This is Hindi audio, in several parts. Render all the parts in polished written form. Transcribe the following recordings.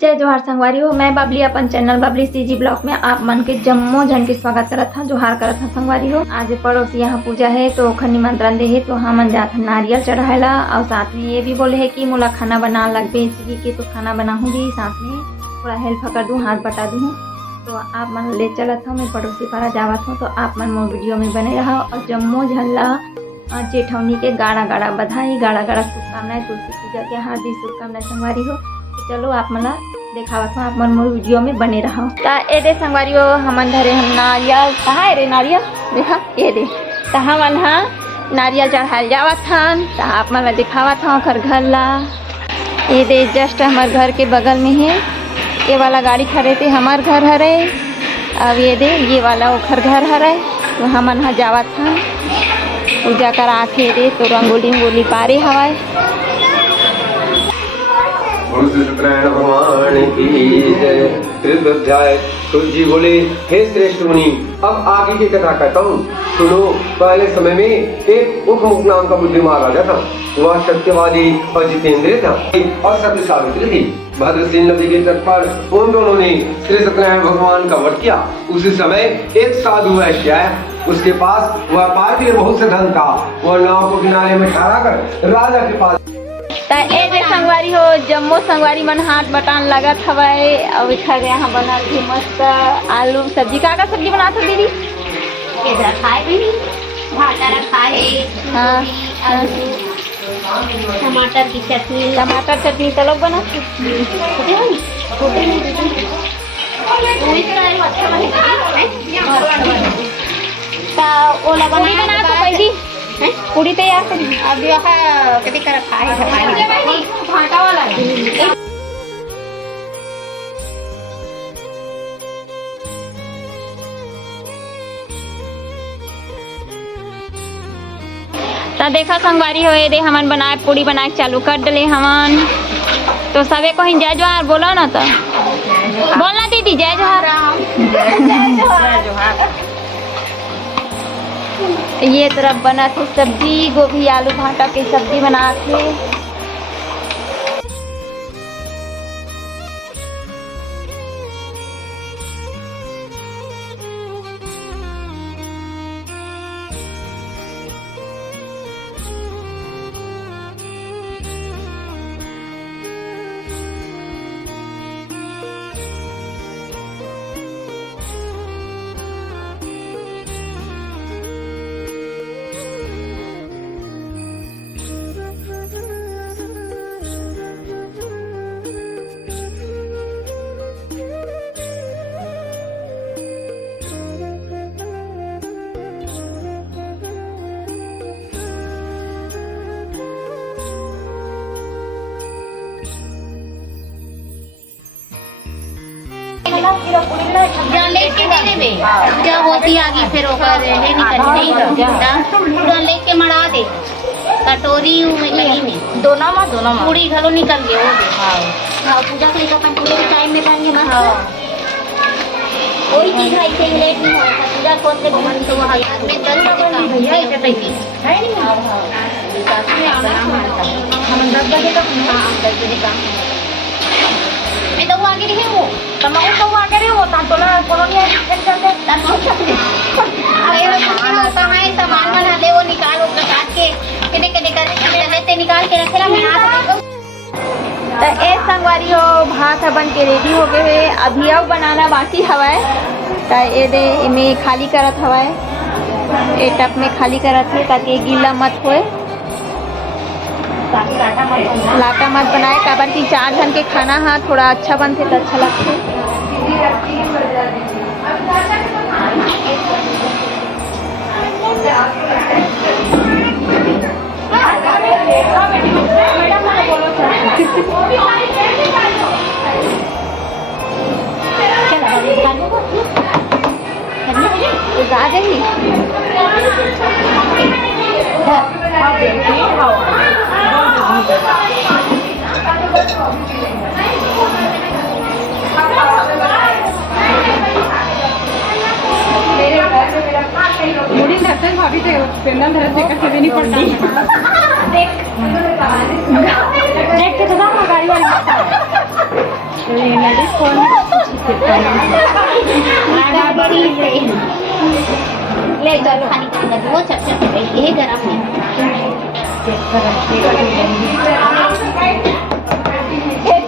जय जोहार संगवारी हो। मैं बबली अपन चैनल बबली सीजी ब्लॉग में आप मन के जम्मो जन के स्वागत करत था, जोहार करत था संगवारी हो। आज पड़ोसी यहाँ पूजा है तो ओखर निमंत्रण दे है तो हम जात नारियल चढ़ाएला और साथ में ये भी बोले है कि मोला खाना बना लगे इसी के तो खाना बनाऊंगी, साथ में थोड़ा हेल्प कर दूँ, हाथ बटा दूँ। तो आप मन ले चलत हूँ, मैं पड़ोसी पारा जावत हूँ, तो आप मन मोर वीडियो में बने रहा और जम्मो झल्ला जेठौनी के गाड़ा गाड़ा बधाई, गाड़ा गाड़ा शुभकामनाएं, तुलसी पूजा के हार्दिक शुभकामनाएं संगवारी हो। तो चलो आप मला देखावत हूँ, आप मन मोर वीडियो में बने रहो। ए दे संगवारी हो, हमन धरे हम नारियल, कहाँ है रे नारियल, देखा ये दे, तो हमन नारियल चढ़ाए जावत हन, तो आप मन दिखावत हूँ ओखर घर ला। ये दे जस्ट हमार घर के बगल में है, ये वाला गाड़ी खड़े थे हमार घर हरे, अब ये दे ये वाला ओखर घर हरे, तो हमन जावत हन पूजा करा के दे तो रंगोली पारे हवाए। सत्यनारायण भगवान की जय। तृतीय अध्याय। तुलसी बोले, हे श्रेष्ठ मुनि, अब आगे की कथा कहता हूँ, सुनो। पहले समय में एक उखमुख नाम का बुद्धिमान राजा था। वह सत्यवादी और जितेंद्रिय था और सत्य सावित्री थी। भद्रसिंह नदी के तट पर उन दोनों ने श्री सत्यनारायण भगवान का वध किया। उसी समय एक साधु वैश्य आया, उसके पास व्यापार के लिए बहुत से धन था। वह नाव को किनारे में ठहरा कर राजा के पास संगवारी हो, जम्मो संगवारी मन हाथ बटान लगत हवाए और इधर यहाँ बना थी मस्त आलू सब्जी। का सब्जी बना था दीदी? हाँ, टमाटर की चटनी, टमाटर चटनी तो लोग बना ओला बना तो पहली पूरी तैयार कर। अब यहाँ कभी कर भाटा वाला तो देखा संगवारी हो, दे हमन बनाए पूरी बनाए चालू कर डले हमन। तो सबे को जय जोहार बोलो ना, तो बोलना दीदी जय जोहार। ये तरफ बना थी सब्जी, गोभी आलू भाटा की सब्जी बना के। लेके दे दे जब होती आगे फिर ओकर है निकल लेके मड़ा दे कटोरी में लगी में दोनों में पूरी घलो निकल गए वो दे। हां पूजा के लिए अपन पूरे टाइम में पाएंगे ना। हां कोई चीज है इसे लेट नहीं होता, पूजा कौन से मन तो वहां में चल सकता भैया ऐसे कैसे है नहीं। हां साथ में आना हम 10 बजे तक। हां 10 बजे का मैं तो आगे रही हूँ, तमाम तो आगे रही हो तो ना कॉलोनी चलते अरे कहाँ है सामान बना ले, वो निकाल वो काट के किने किने कर लेते निकाल के रखेला मैं हाथ में। तो ए संगवारी हो, भात बन के रेडी हो गए है, अभी अब बनाना बाकी हवाए। तो ये दे इमें खाली करत हवाए, ए टप में खाली करत है ताकि गीला मत होए, लाटा मत बनाए। काबर की 4 जन के खाना हाँ थोड़ा अच्छा बनते तो अच्छा लगते। भाभी पेंडल धरत से कट देनी पड़ती देख देख के तो गाड़ी वाली लेडीज कौन ले चलो खाली खाली वो चर्चा कर रही है गरम है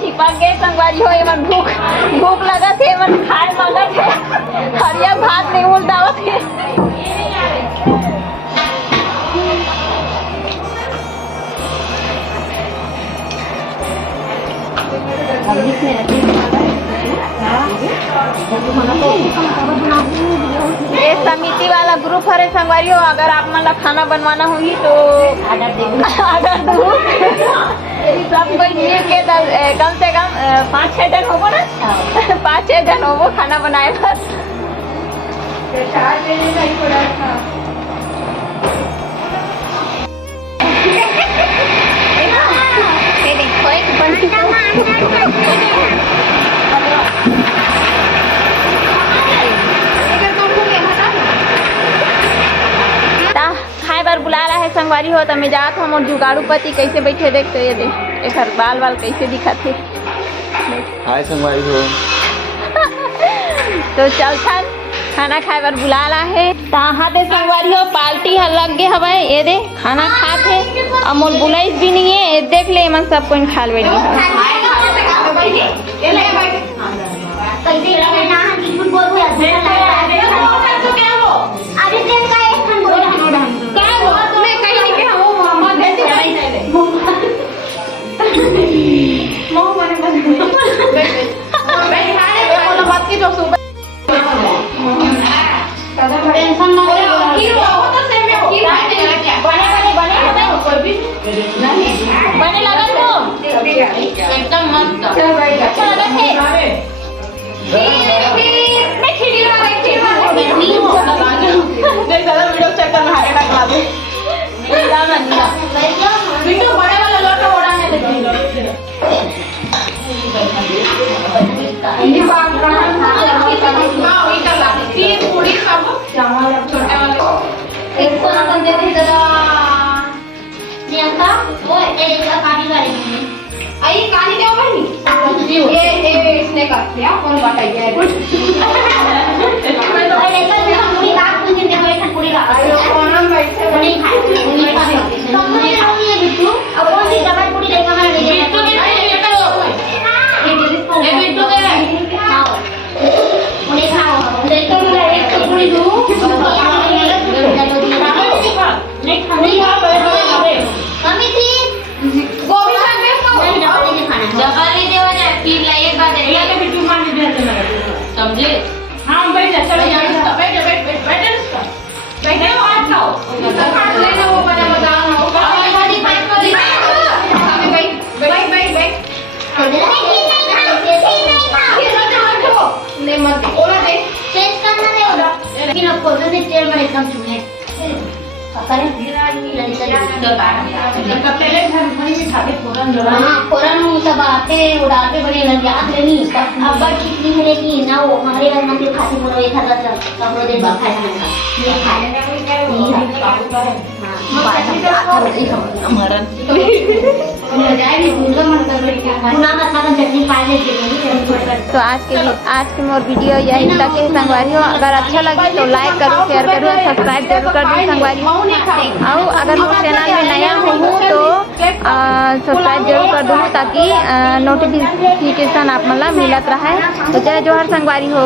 छिपक गए संगवारी हो एमन भूख भूख लगत है एमन खाए मगत है हरिया भात नहीं उल्टावत है ये समिति वाला ग्रुप है संगवारी हो अगर आप मन ला खाना बनवाना होगी तो ऑर्डर दो सब कोई मिल के कम से कम 5-6 जन होबो ना 5-6 जन होबो खाना बनाए बस ये देखो एक बंटी खाए बार बुला रहा है संगवारी हो तो मैं जात हम और जुगाड़ू पति कैसे बैठे देखते ये दे एक बाल बाल कैसे दिखत है हाय संगवारी हो तो चल छन खाना खाए बार बुला रहा है तहाँ दे संगवारी हो पार्टी है लग गए हवा ये दे खाना खात है अमोल बुलाइस भी नहीं है ये देख ले मन सब कोई खाल बैठी टेंशन ना बने लगा तो एकदम मस्त अच्छा लगा है मैं खिड़ी लगा देख दादा वीडियो चेक कर हारे का क्लास नीला नीला वीडियो बड़े वाला लोटा ओढ़ाने लगी ये बात रहा हां वही का लागती है पूरी सब छोटे वाले एक को ना दे दे दादा नियंता ओए एक का काली गाड़ी में आई काली देव बनी ये इसने कर दिया कौन बताइए अरे कल हम पूरी रात कुछ दिन में बैठन पूरी रात कौन बैठे नहीं खाए नहीं खाए तो मुझे नहीं है बिट्टू अब कौन सी दवाई पूरी देखा मैं ले जाऊंगा ये बिट्टू के हां पूरी खाओ देखो मैं एक तो पूरी दूं नहीं खाने कमी थी गोभी खा के नहीं डबल नहीं खाना जबरदस्ती देवा जाए फिर ला एक बात है ये बिट्टू मान दे समझे हां बैठ जा चलो बैठ मत खाओ काट लेना वो बड़ा बदाम हो बड़ी बात को बैठ नहीं मत ओला दे चेंज करना नहीं होगा लेकिन अब फोटो से चेयर में एकदम चुने पकड़े पहले घर में खाते फोरन हाँ फोरन सब आते उड़ाते बड़े लग याद लेनी अब बट कितनी है कि ना वो हमारे घर में जो खाते बोलो एक हजार तब वो दिन खाए ये खाए मरन तो आज के मोर वीडियो यही तक है संगवारी हो अगर अच्छा लगे तो लाइक करो शेयर करो सब्सक्राइब जरूर कर दो संगवारी हो और अगर मोर चैनल में नया हो तो सब्सक्राइब जरूर कर दो ताकि नोटिफिकेशन आप मतलब मिलत रहे तो जय जोहर संगवारी हो।